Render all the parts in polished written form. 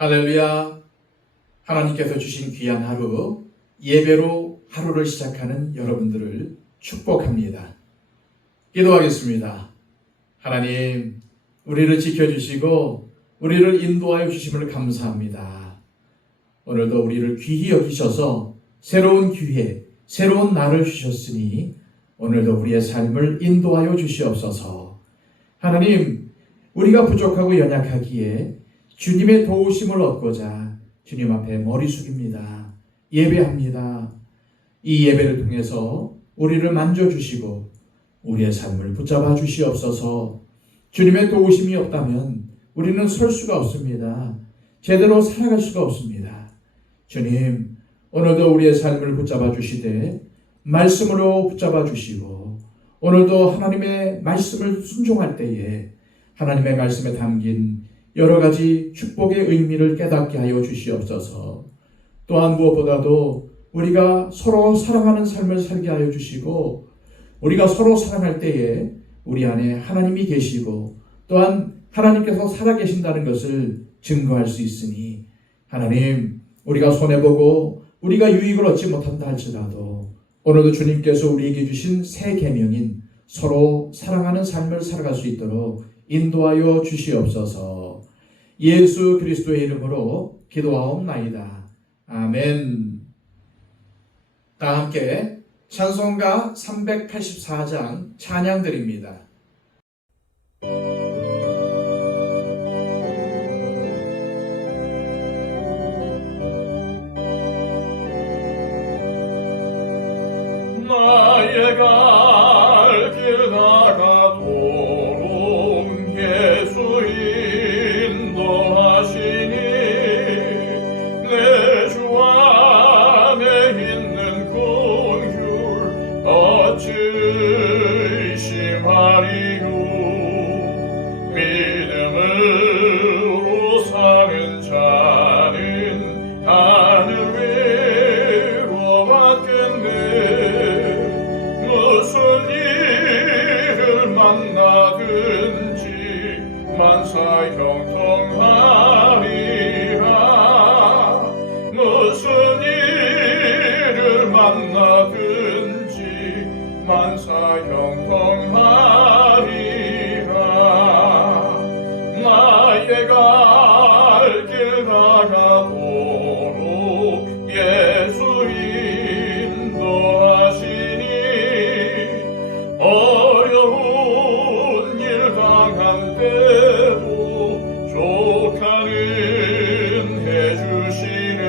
할렐루야. 하나님께서 주신 귀한 하루, 예배로 하루를 시작하는 여러분들을 축복합니다. 기도하겠습니다. 하나님, 우리를 지켜주시고 우리를 인도하여 주심을 감사합니다. 오늘도 우리를 귀히 여기셔서 새로운 기회, 새로운 날을 주셨으니 오늘도 우리의 삶을 인도하여 주시옵소서. 하나님, 우리가 부족하고 연약하기에 주님의 도우심을 얻고자 주님 앞에 머리 숙입니다. 예배합니다. 이 예배를 통해서 우리를 만져주시고 우리의 삶을 붙잡아 주시옵소서. 주님의 도우심이 없다면 우리는 설 수가 없습니다. 제대로 살아갈 수가 없습니다. 주님, 오늘도 우리의 삶을 붙잡아 주시되 말씀으로 붙잡아 주시고 오늘도 하나님의 말씀을 순종할 때에 하나님의 말씀에 담긴 여러 가지 축복의 의미를 깨닫게 하여 주시옵소서. 또한 무엇보다도 우리가 서로 사랑하는 삶을 살게 하여 주시고 우리가 서로 사랑할 때에 우리 안에 하나님이 계시고 또한 하나님께서 살아계신다는 것을 증거할 수 있으니 하나님, 우리가 손해보고 우리가 유익을 얻지 못한다 할지라도 오늘도 주님께서 우리에게 주신 새 계명인 서로 사랑하는 삶을 살아갈 수 있도록 인도하여 주시옵소서. 예수 그리스도의 이름으로 기도하옵나이다. 아멘. 다 함께 찬송가 384장 찬양드립니다. 나의 갈 길 다가도록 예수 인도하시니 내 주 안에 있는 그 길 어찌 의심하리요. 믿음으로 사는 자는 하늘 위로 받겠네. 무슨 일을 만나든지 만사 형통하리라. 무슨 일을 만나든지 만사 형통하리라. 나의 갈 길 다가도록 예수 인도하시니 어려운 일 당한 때도 족하는 해주시네.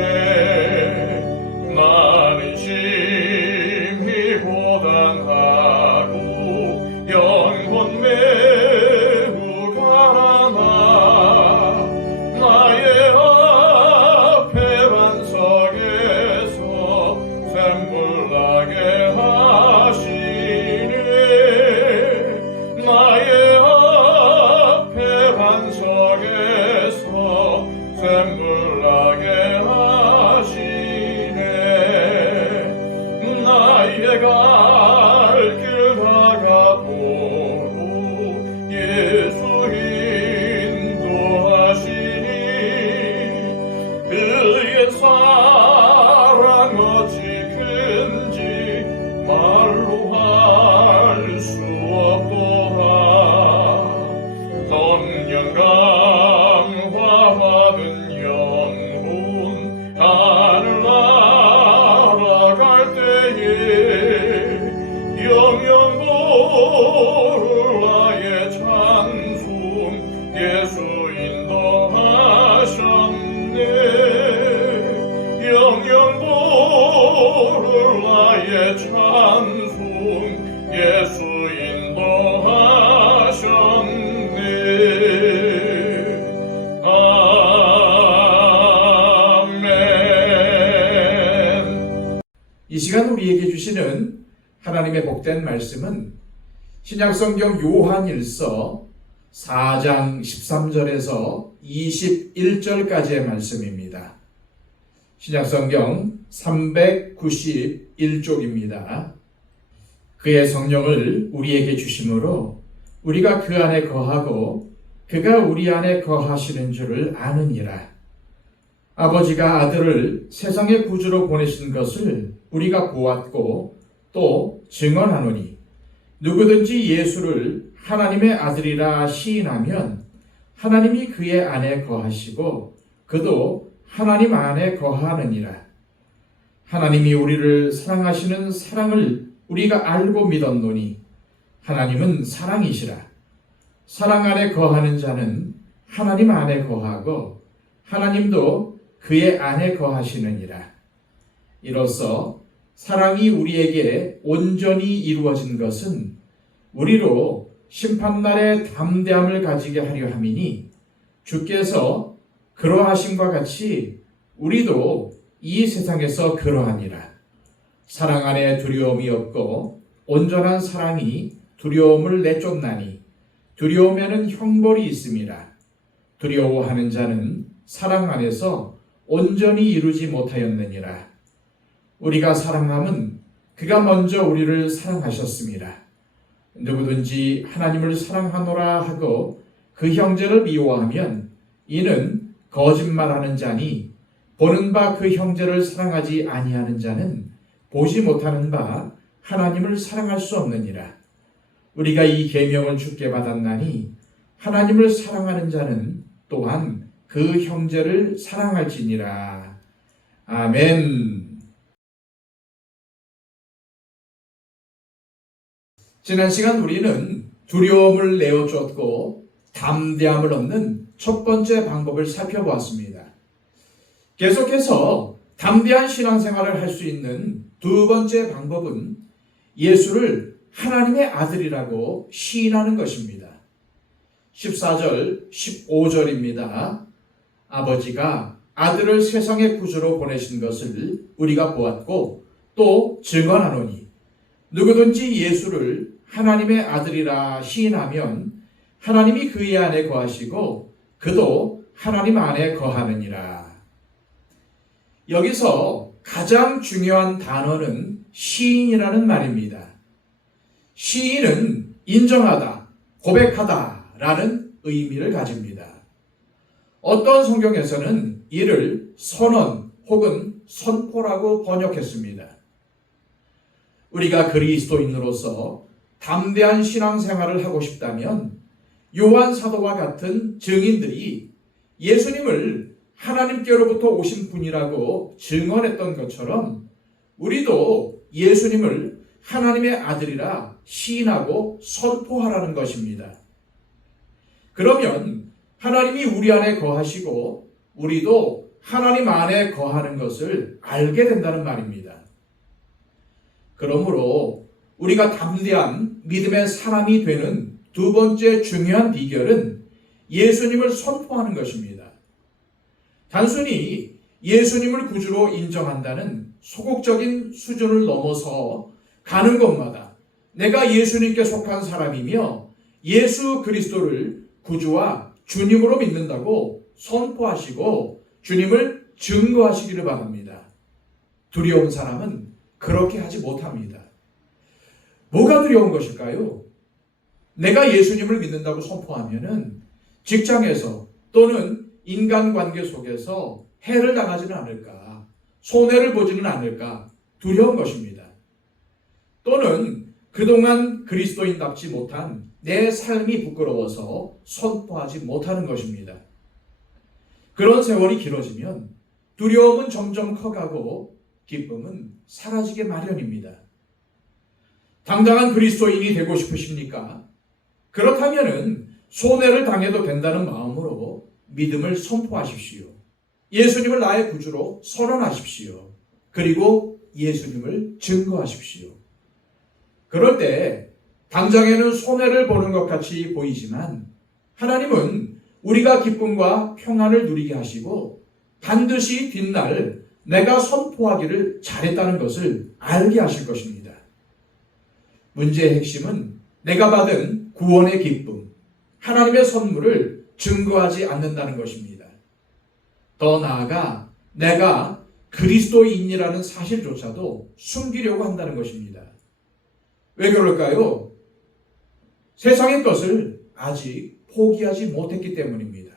나는 심히 고단하고 영혼 매우 가라나 나의 앞에 반석에서 샘물 나게 하시네. 나의 앞에 반석에서 샘물 나게 하시네. 나의 갈 길 다가도록 예수 인도하시니 그의 사랑 어찌 큰지 말로 할 수 없도다. 성령 강화받은 영혼 하늘 날아갈 때에 영영 부를 나의 찬송 예수 인도하셨네. 영영 부를 나의 찬송 예수 인도하셨네. 아멘. 이 시간 우리에게 주시는 하나님의 복된 말씀은 신약성경 요한일서 4장 13절에서 21절까지의 말씀입니다. 신약성경 391쪽입니다. 그의 성령을 우리에게 주심으로 우리가 그 안에 거하고 그가 우리 안에 거하시는 줄을 아느니라. 아버지가 아들을 세상의 구주로 보내신 것을 우리가 보았고 또 증언하노니 누구든지 예수를 하나님의 아들이라 시인하면 하나님이 그의 안에 거하시고 그도 하나님 안에 거하느니라. 하나님이 우리를 사랑하시는 사랑을 우리가 알고 믿었노니 하나님은 사랑이시라. 사랑 안에 거하는 자는 하나님 안에 거하고 하나님도 그의 안에 거하시느니라. 이로써 사랑이 우리에게 온전히 이루어진 것은 우리로 심판날에 담대함을 가지게 하려 함이니 주께서 그러하심과 같이 우리도 이 세상에서 그러하니라. 사랑 안에 두려움이 없고 온전한 사랑이 두려움을 내쫓나니 두려움에는 형벌이 있음이라. 두려워하는 자는 사랑 안에서 온전히 이루지 못하였느니라. 우리가 사랑함은 그가 먼저 우리를 사랑하셨습니다. 누구든지 하나님을 사랑하노라 하고 그 형제를 미워하면 이는 거짓말하는 자니 보는 바 그 형제를 사랑하지 아니하는 자는 보지 못하는 바 하나님을 사랑할 수 없느니라. 우리가 이 계명을 주께 받았나니 하나님을 사랑하는 자는 또한 그 형제를 사랑할지니라. 아멘. 지난 시간 우리는 두려움을 내어쫓고 담대함을 얻는 첫 번째 방법을 살펴보았습니다. 계속해서 담대한 신앙생활을 할 수 있는 두 번째 방법은 예수를 하나님의 아들이라고 시인하는 것입니다. 14절, 15절입니다. 아버지가 아들을 세상의 구주로 보내신 것을 우리가 보았고 또 증언하노니 누구든지 예수를 하나님의 아들이라 시인하면 하나님이 그의 안에 거하시고 그도 하나님 안에 거하느니라. 여기서 가장 중요한 단어는 시인이라는 말입니다. 시인은 인정하다, 고백하다 라는 의미를 가집니다. 어떤 성경에서는 이를 선언 혹은 선포라고 번역했습니다. 우리가 그리스도인으로서 담대한 신앙생활을 하고 싶다면 요한 사도와 같은 증인들이 예수님을 하나님께로부터 오신 분이라고 증언했던 것처럼 우리도 예수님을 하나님의 아들이라 시인하고 선포하라는 것입니다. 그러면 하나님이 우리 안에 거하시고 우리도 하나님 안에 거하는 것을 알게 된다는 말입니다. 그러므로 우리가 담대한 믿음의 사람이 되는 두 번째 중요한 비결은 예수님을 선포하는 것입니다. 단순히 예수님을 구주로 인정한다는 소극적인 수준을 넘어서 가는 것마다 내가 예수님께 속한 사람이며 예수 그리스도를 구주와 주님으로 믿는다고 선포하시고 주님을 증거하시기를 바랍니다. 두려운 사람은 그렇게 하지 못합니다. 뭐가 두려운 것일까요? 내가 예수님을 믿는다고 선포하면은 직장에서 또는 인간관계 속에서 해를 당하지는 않을까, 손해를 보지는 않을까 두려운 것입니다. 또는 그동안 그리스도인답지 못한 내 삶이 부끄러워서 선포하지 못하는 것입니다. 그런 세월이 길어지면 두려움은 점점 커가고 기쁨은 사라지게 마련입니다. 당당한 그리스도인이 되고 싶으십니까? 그렇다면 손해를 당해도 된다는 마음으로 믿음을 선포하십시오. 예수님을 나의 구주로 선언하십시오. 그리고 예수님을 증거하십시오. 그럴 때 당장에는 손해를 보는 것 같이 보이지만 하나님은 우리가 기쁨과 평안을 누리게 하시고 반드시 뒷날 내가 선포하기를 잘했다는 것을 알게 하실 것입니다. 문제의 핵심은 내가 받은 구원의 기쁨, 하나님의 선물을 증거하지 않는다는 것입니다. 더 나아가 내가 그리스도인이라는 사실조차도 숨기려고 한다는 것입니다. 왜 그럴까요? 세상의 것을 아직 포기하지 못했기 때문입니다.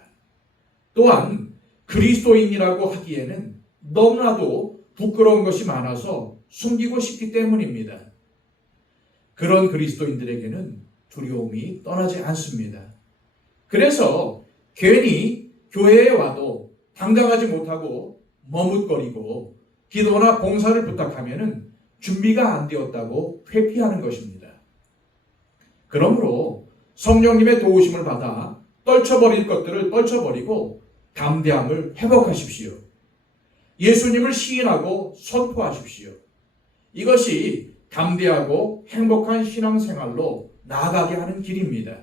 또한 그리스도인이라고 하기에는 너무나도 부끄러운 것이 많아서 숨기고 싶기 때문입니다. 그런 그리스도인들에게는 두려움이 떠나지 않습니다. 그래서 괜히 교회에 와도 당당하지 못하고 머뭇거리고 기도나 봉사를 부탁하면 준비가 안 되었다고 회피하는 것입니다. 그러므로 성령님의 도우심을 받아 떨쳐버릴 것들을 떨쳐버리고 담대함을 회복하십시오. 예수님을 시인하고 선포하십시오. 이것이 담대하고 행복한 신앙생활로 나아가게 하는 길입니다.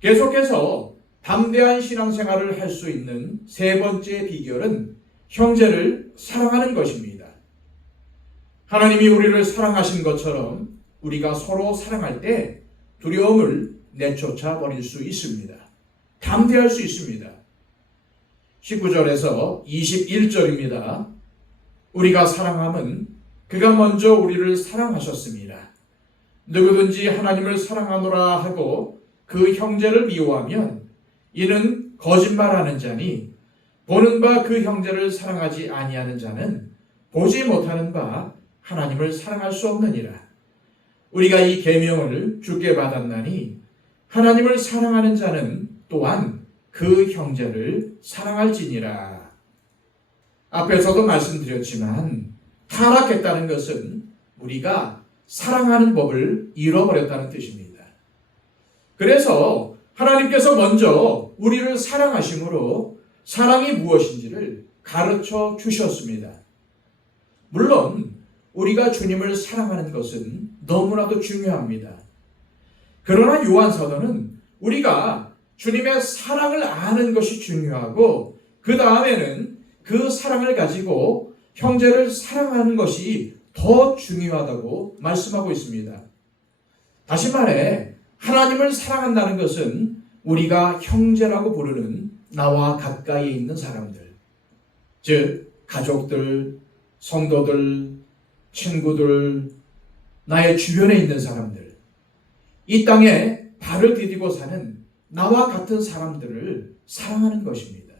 계속해서 담대한 신앙생활을 할 수 있는 세 번째 비결은 형제를 사랑하는 것입니다. 하나님이 우리를 사랑하신 것처럼 우리가 서로 사랑할 때 두려움을 내쫓아 버릴 수 있습니다. 담대할 수 있습니다. 19절에서 21절입니다. 우리가 사랑함은 그가 먼저 우리를 사랑하셨습니다. 누구든지 하나님을 사랑하노라 하고 그 형제를 미워하면 이는 거짓말하는 자니 보는 바 그 형제를 사랑하지 아니하는 자는 보지 못하는 바 하나님을 사랑할 수 없느니라. 우리가 이 계명을 주께 받았나니 하나님을 사랑하는 자는 또한 그 형제를 사랑할지니라. 앞에서도 말씀드렸지만 타락했다는 것은 우리가 사랑하는 법을 잃어버렸다는 뜻입니다. 그래서 하나님께서 먼저 우리를 사랑하심으로 사랑이 무엇인지를 가르쳐 주셨습니다. 물론 우리가 주님을 사랑하는 것은 너무나도 중요합니다. 그러나 요한 사도는 우리가 주님의 사랑을 아는 것이 중요하고 그 다음에는 그 사랑을 가지고 형제를 사랑하는 것이 더 중요하다고 말씀하고 있습니다. 다시 말해 하나님을 사랑한다는 것은 우리가 형제라고 부르는 나와 가까이에 있는 사람들, 즉 가족들, 성도들, 친구들, 나의 주변에 있는 사람들, 이 땅에 발을 디디고 사는 나와 같은 사람들을 사랑하는 것입니다.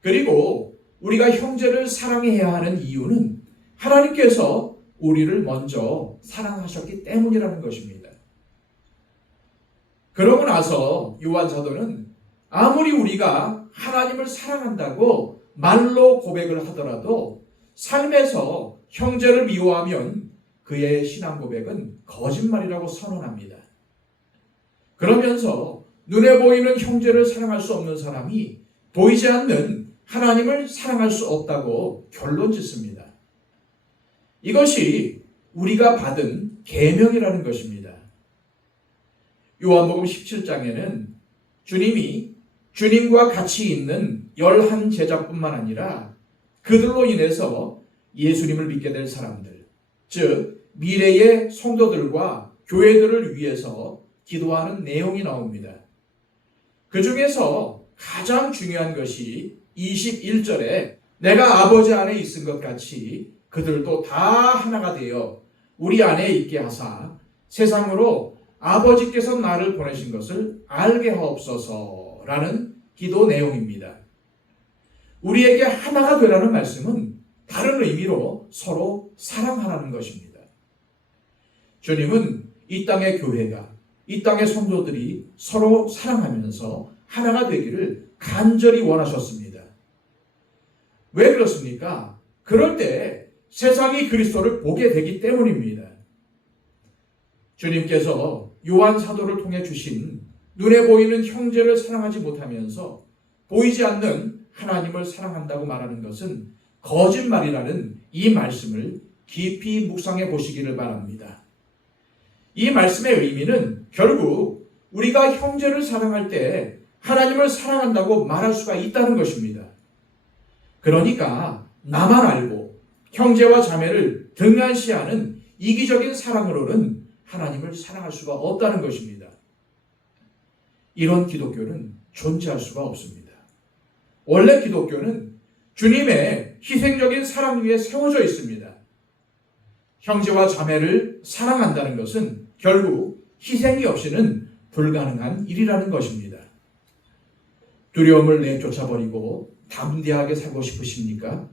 그리고 우리가 형제를 사랑해야 하는 이유는 하나님께서 우리를 먼저 사랑하셨기 때문이라는 것입니다. 그러고 나서 요한 사도는 아무리 우리가 하나님을 사랑한다고 말로 고백을 하더라도 삶에서 형제를 미워하면 그의 신앙 고백은 거짓말이라고 선언합니다. 그러면서 눈에 보이는 형제를 사랑할 수 없는 사람이 보이지 않는 하나님을 사랑할 수 없다고 결론 짓습니다. 이것이 우리가 받은 계명이라는 것입니다. 요한복음 17장에는 주님이 주님과 같이 있는 11제자뿐만 아니라 그들로 인해서 예수님을 믿게 될 사람들, 즉 미래의 성도들과 교회들을 위해서 기도하는 내용이 나옵니다. 그 중에서 가장 중요한 것이 21절에 내가 아버지 안에 있은 것 같이 그들도 다 하나가 되어 우리 안에 있게 하사 세상으로 아버지께서 나를 보내신 것을 알게 하옵소서라는 기도 내용입니다. 우리에게 하나가 되라는 말씀은 다른 의미로 서로 사랑하라는 것입니다. 주님은 이 땅의 교회가, 이 땅의 성도들이 서로 사랑하면서 하나가 되기를 간절히 원하셨습니다. 왜 그렇습니까? 그럴 때 세상이 그리스도를 보게 되기 때문입니다. 주님께서 요한 사도를 통해 주신 눈에 보이는 형제를 사랑하지 못하면서 보이지 않는 하나님을 사랑한다고 말하는 것은 거짓말이라는 이 말씀을 깊이 묵상해 보시기를 바랍니다. 이 말씀의 의미는 결국 우리가 형제를 사랑할 때 하나님을 사랑한다고 말할 수가 있다는 것입니다. 그러니까 나만 알고 형제와 자매를 등한시하는 이기적인 사랑으로는 하나님을 사랑할 수가 없다는 것입니다. 이런 기독교는 존재할 수가 없습니다. 원래 기독교는 주님의 희생적인 사랑 위에 세워져 있습니다. 형제와 자매를 사랑한다는 것은 결국 희생이 없이는 불가능한 일이라는 것입니다. 두려움을 내쫓아버리고 담대하게 살고 싶으십니까?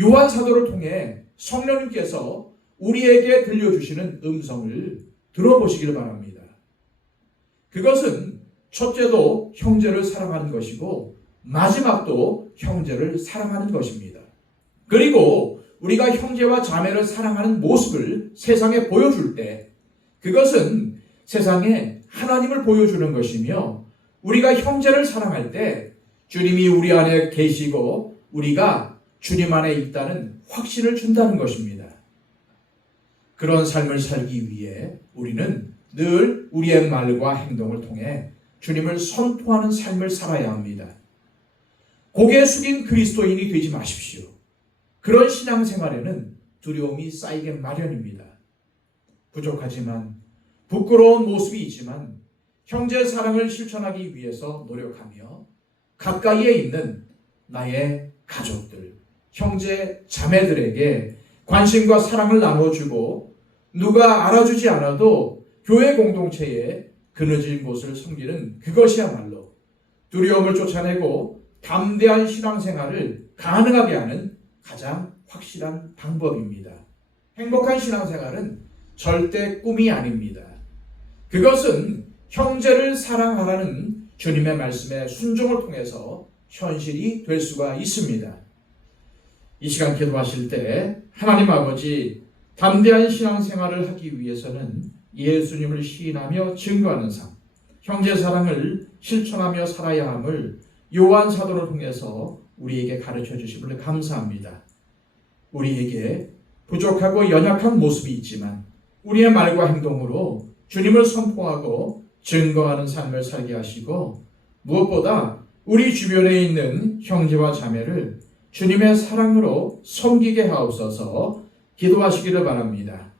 요한 사도를 통해 성령님께서 우리에게 들려주시는 음성을 들어보시길 바랍니다. 그것은 첫째도 형제를 사랑하는 것이고 마지막도 형제를 사랑하는 것입니다. 그리고 우리가 형제와 자매를 사랑하는 모습을 세상에 보여줄 때 그것은 세상에 하나님을 보여주는 것이며 우리가 형제를 사랑할 때 주님이 우리 안에 계시고 우리가 주님 안에 있다는 확신을 준다는 것입니다. 그런 삶을 살기 위해 우리는 늘 우리의 말과 행동을 통해 주님을 선포하는 삶을 살아야 합니다. 고개 숙인 그리스도인이 되지 마십시오. 그런 신앙생활에는 두려움이 쌓이게 마련입니다. 부족하지만 부끄러운 모습이 있지만 형제 사랑을 실천하기 위해서 노력하며 가까이에 있는 나의 가족들, 형제 자매들에게 관심과 사랑을 나눠주고 누가 알아주지 않아도 교회 공동체에 그늘진 곳을 섬기는 그것이야말로 두려움을 쫓아내고 담대한 신앙생활을 가능하게 하는 가장 확실한 방법입니다. 행복한 신앙생활은 절대 꿈이 아닙니다. 그것은 형제를 사랑하라는 주님의 말씀에 순종을 통해서 현실이 될 수가 있습니다. 이 시간 기도하실 때 하나님 아버지 담대한 신앙생활을 하기 위해서는 예수님을 시인하며 증거하는 삶, 형제 사랑을 실천하며 살아야 함을 요한 사도를 통해서 우리에게 가르쳐 주심을 감사합니다. 우리에게 부족하고 연약한 모습이 있지만 우리의 말과 행동으로 주님을 선포하고 증거하는 삶을 살게 하시고 무엇보다 우리 주변에 있는 형제와 자매를 주님의 사랑으로 섬기게 하옵소서. 기도하시기를 바랍니다.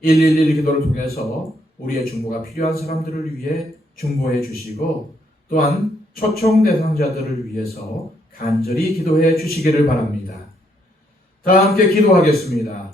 111 기도를 통해서 우리의 중보가 필요한 사람들을 위해 중보해 주시고 또한 초청 대상자들을 위해서 간절히 기도해 주시기를 바랍니다. 다 함께 기도하겠습니다.